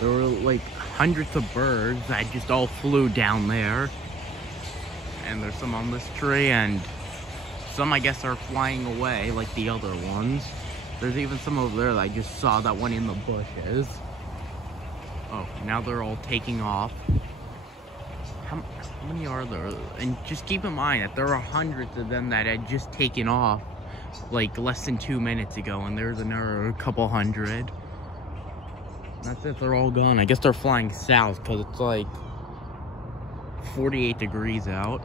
There were like hundreds of birds that just all flew down there. And there's some on this tree, and some I guess are flying away like the other ones. There's even some over there that I just saw that went in the bushes. Oh, now they're all taking off. How many are there? And just keep in mind that there are hundreds of them that had just taken off like less than 2 minutes ago, and there's another couple hundred. That's it, they're all gone. I guess they're flying south because it's like 48 degrees out.